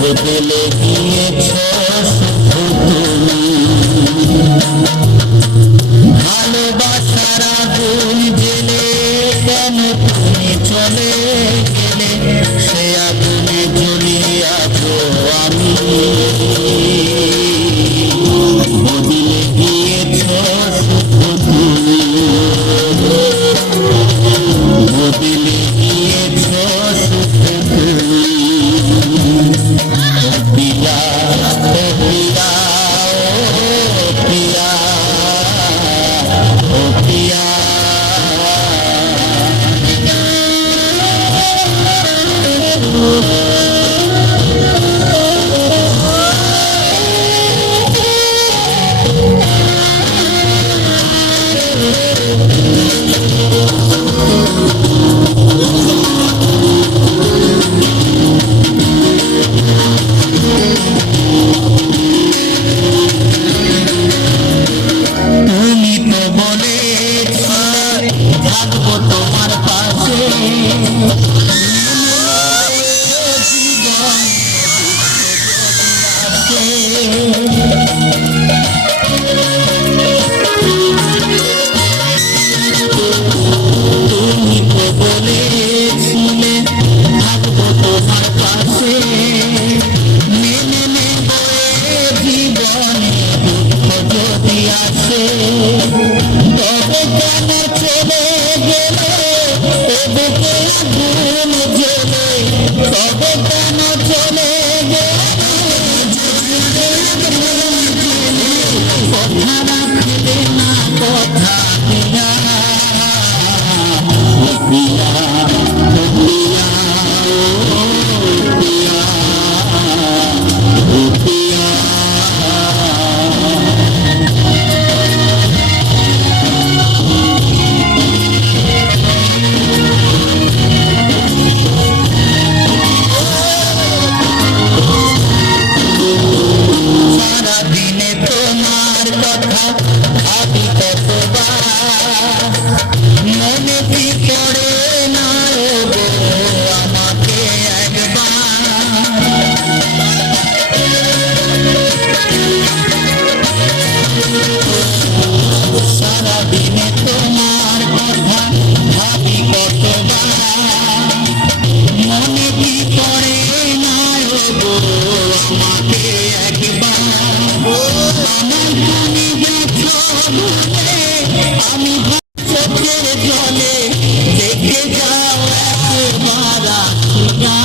বদলে গিয়েছ শুধু তুমি, ভালোবাসার আগুন জেলে কেন তুমি চলে গেলে, সে আগুনে জ্বলিয়ে আছো আমি। বদলে গিয়েছ শুধু তুমি, বদলে গিয়েছ শুধু তুমি। পিয়া ও পিয়া ও পিয়া ও পিয়া, তুমি তো বলেছিলে থাকবো তোমার পাশে, জীবন তুমি তো বলেছিলে থাকবো তোমার পাশে, মেনে নেব জীবনে দুঃখ যদি আসে, তবে কেন চলে গেলে এ বুকে আগুন জ্বলে, তবে কেন চলে গেলে কথা রাখলে না কথা দিয়া, ও পিয়া ও পিয়া ও পিয়া ও পিয়া। সারাদিনে তোমার কথা ভাবি কতবার, মনে কি পড়ে না গো আমাকে একবার। সারাদিনে তোমার কথা ভাবি কতবার, মনে কি পড়ে না গো আমাকে একবার। আমার তুমি দেখো ভুলে, আমি চোখের জলে দেখে যাও একবার আখিয়া,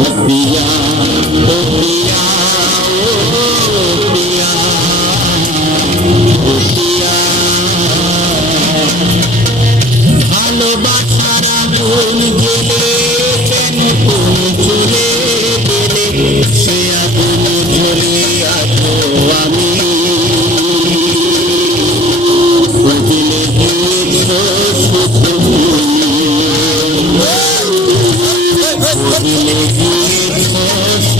ও পিয়া ও পিয়া ও পিয়া ও পিয়া। ভালোবাসার আগুন জেলে কেন তুমি চলে গেলে, সে আগুন জ্বলে আছো আমি। বদলে গিয়েছ শুধু তুমি, বদলে গিয়েছ